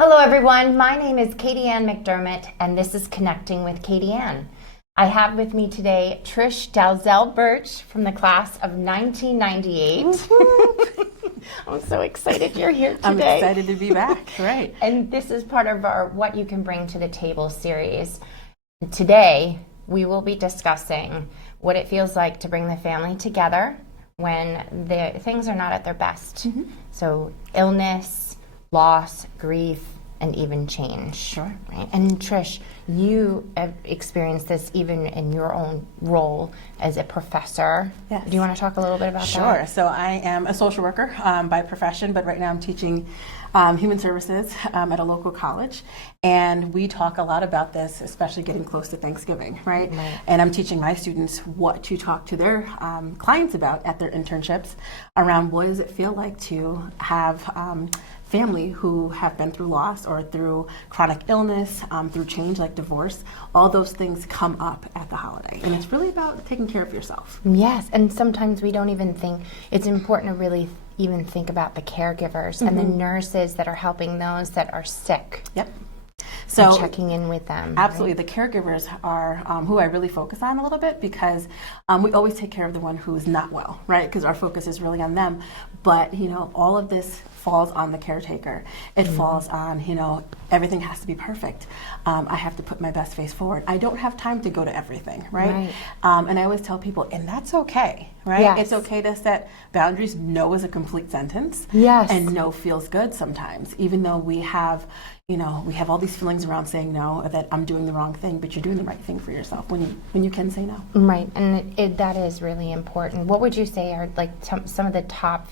Hello everyone, my name is Katie Ann McDermott and this is Connecting with Katie Ann. I have with me today Trish Dalzell Birch from the class of 1998. I'm so excited you're here today. I'm excited to be back, right. And this is part of our What You Can Bring to the Table series. Today we will be discussing what it feels like to bring the family together when things are not at their best. So illness, loss, grief, and even change. Sure. Right? And Trish, you have experienced this even in your own role as a professor. Yes. Do you want to talk a little bit about that? Sure. So I am a social worker by profession, but right now I'm teaching human services at a local college. And we talk a lot about this, especially getting close to Thanksgiving, right? And I'm teaching my students what to talk to their clients about at their internships around what does it feel like to have family who have been through loss or through chronic illness, through change like divorce. All those things come up at the holiday. And it's really about taking care of yourself. Yes, and sometimes we don't even think, it's important to really even think about the caregivers and the nurses that are helping those that are sick. Yep. So checking in with them. Absolutely. Right? The caregivers are who I really focus on a little bit because we always take care of the one who's not well, right? Because our focus is really on them. But, you know, all of this falls on the caretaker. It falls on, you know, everything has to be perfect. I have to put my best face forward. I don't have time to go to everything, right? And I always tell people, and that's okay, right? Yes. It's okay to set boundaries. No is a complete sentence. Yes. And no feels good sometimes, even though we have, you know, we have all these feelings around saying no, or that I'm doing the wrong thing, but you're doing the right thing for yourself when you can say no. Right, and that is really important. What would you say are like some of the top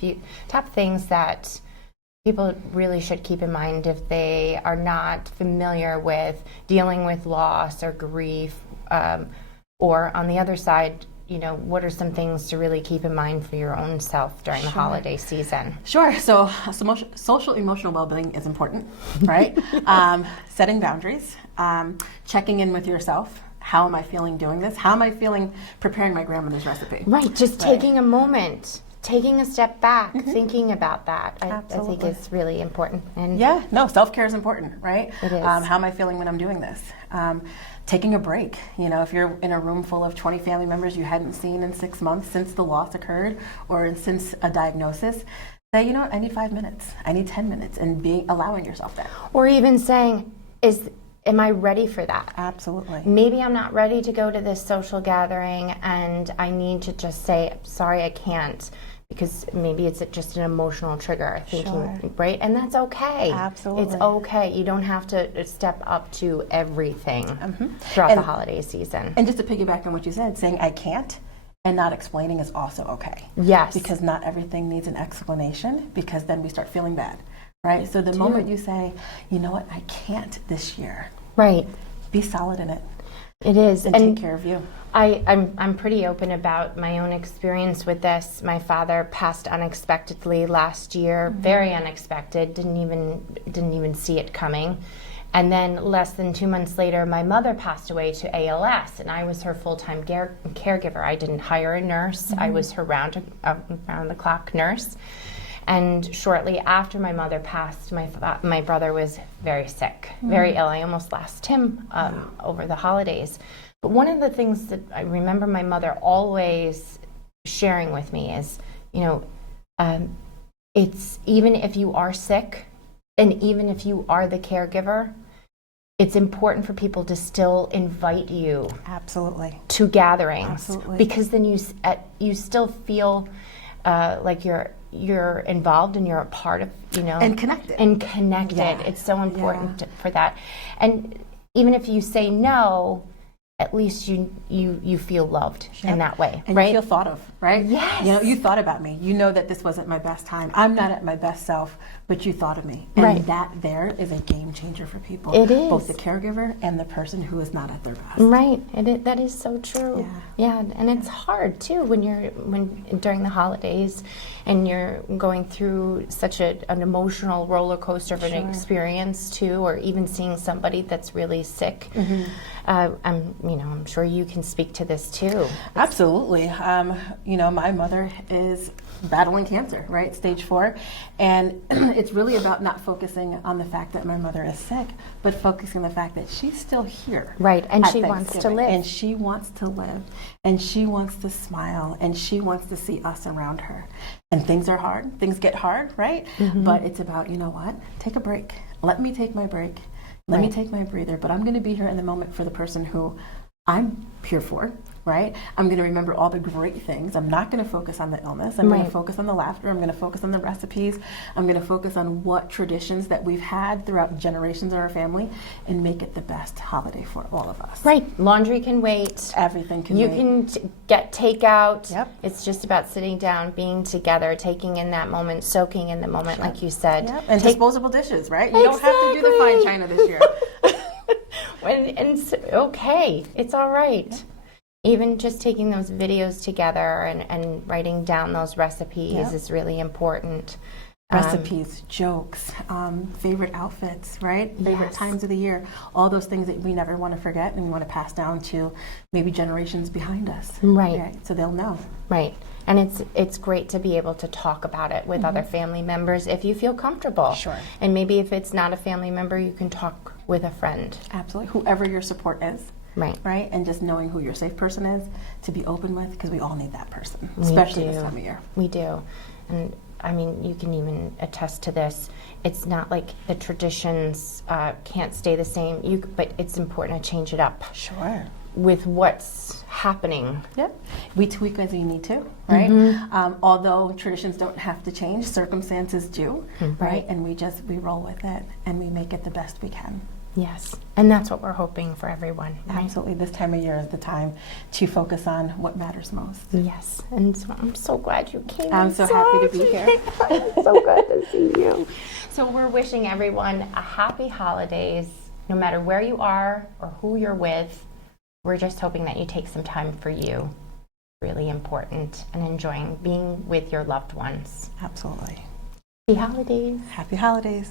things that people really should keep in mind if they are not familiar with dealing with loss or grief, or on the other side, you know, what are some things to really keep in mind for your own self during the holiday season? Sure. So social emotional well-being is important, right? Setting boundaries, checking in with yourself. How am I feeling doing this? How am I feeling preparing my grandmother's recipe? Right. Just taking a moment. Taking a step back, thinking about that, I think is really important. And yeah, no, self-care is important, right? It is. How am I feeling when I'm doing this? Taking a break. You know, if you're in a room full of 20 family members you hadn't seen in 6 months since the loss occurred or since a diagnosis, say, you know what, I need 5 minutes, I need 10 minutes, and allowing yourself that. Or even saying, am I ready for that? Absolutely. Maybe I'm not ready to go to this social gathering and I need to just say, sorry, I can't. Because maybe it's just an emotional trigger, thinking, right? And that's okay. Absolutely. It's okay. You don't have to step up to everything throughout the holiday season. And just to piggyback on what you said, saying I can't and not explaining is also okay. Yes. Because not everything needs an explanation, because then we start feeling bad, right? So the moment you say, you know what, I can't this year. Right. Be solid in it. It is. And take care of you. I'm pretty open about my own experience with this. My father passed unexpectedly last year, very unexpected. Didn't even see it coming. And then less than 2 months later, my mother passed away to ALS, and I was her full-time caregiver. I didn't hire a nurse. I was her round-the-clock nurse. And shortly after my mother passed, my brother was very sick, very ill. I almost lost him over the holidays. But one of the things that I remember my mother always sharing with me is, you know, it's even if you are sick and even if you are the caregiver, it's important for people to still invite you to gatherings, because then you still feel like you're involved and you're a part of, you know, and connected. Yeah. It's so important for that. And even if you say no, at least you feel loved in that way, and right? You feel thought of, right? Yes. You know, you thought about me. You know that this wasn't my best time. I'm not at my best self, but you thought of me. And that there is a game changer for people. It is. Both the caregiver and the person who is not at their best. Right. That is so true. Yeah. And it's hard too when during the holidays and you're going through such an emotional roller coaster of an experience too, or even seeing somebody that's really sick. I'm sure you can speak to this too. Absolutely. My mother is battling cancer, right? Stage 4. And it's really about not focusing on the fact that my mother is sick, but focusing on the fact that she's still here. Right, and at she wants to Thanksgiving. live. And she wants to live. And she wants to smile. And she wants to see us around her. And things are hard. Things get hard, right? But it's about, you know what? Take a break. Let me take my break. Let me take my breather. But I'm going to be here in the moment for the person who I'm here for, right? I'm going to remember all the great things. I'm not going to focus on the illness. I'm going to focus on the laughter. I'm going to focus on the recipes. I'm going to focus on what traditions that we've had throughout generations of our family and make it the best holiday for all of us. Right. Laundry can wait. Everything can You wait. can get takeout. Yep. It's just about sitting down, being together, taking in that moment, soaking in the moment, like you said. Yep. And disposable dishes, right? You don't have to do the fine china this year. And it's okay. It's all right. Even just taking those videos together and writing down those recipes is really important. Recipes, jokes, favorite outfits, right? Favorite times of the year. All those things that we never want to forget and we want to pass down to maybe generations behind us. Right. So they'll know. Right. And it's great to be able to talk about it with other family members if you feel comfortable. Sure. And maybe if it's not a family member, you can talk with a friend. Absolutely. Whoever your support is. Right. Right? And just knowing who your safe person is to be open with, because we all need that person, especially this time of year. We do. And I mean, you can even attest to this. It's not like the traditions can't stay the same, but it's important to change it up. Sure. With what's happening. Yep. We tweak as we need to, right? Although traditions don't have to change, circumstances do, right? And we roll with it and we make it the best we can. Yes. And that's what we're hoping for everyone. Right? Absolutely. This time of year is the time to focus on what matters most. Yes. And so I'm so glad you came. I'm so happy to be here. It's so good to see you. So we're wishing everyone a happy holidays, no matter where you are or who you're with. We're just hoping that you take some time for you. Really important, and enjoying being with your loved ones. Absolutely. Happy holidays. Happy holidays.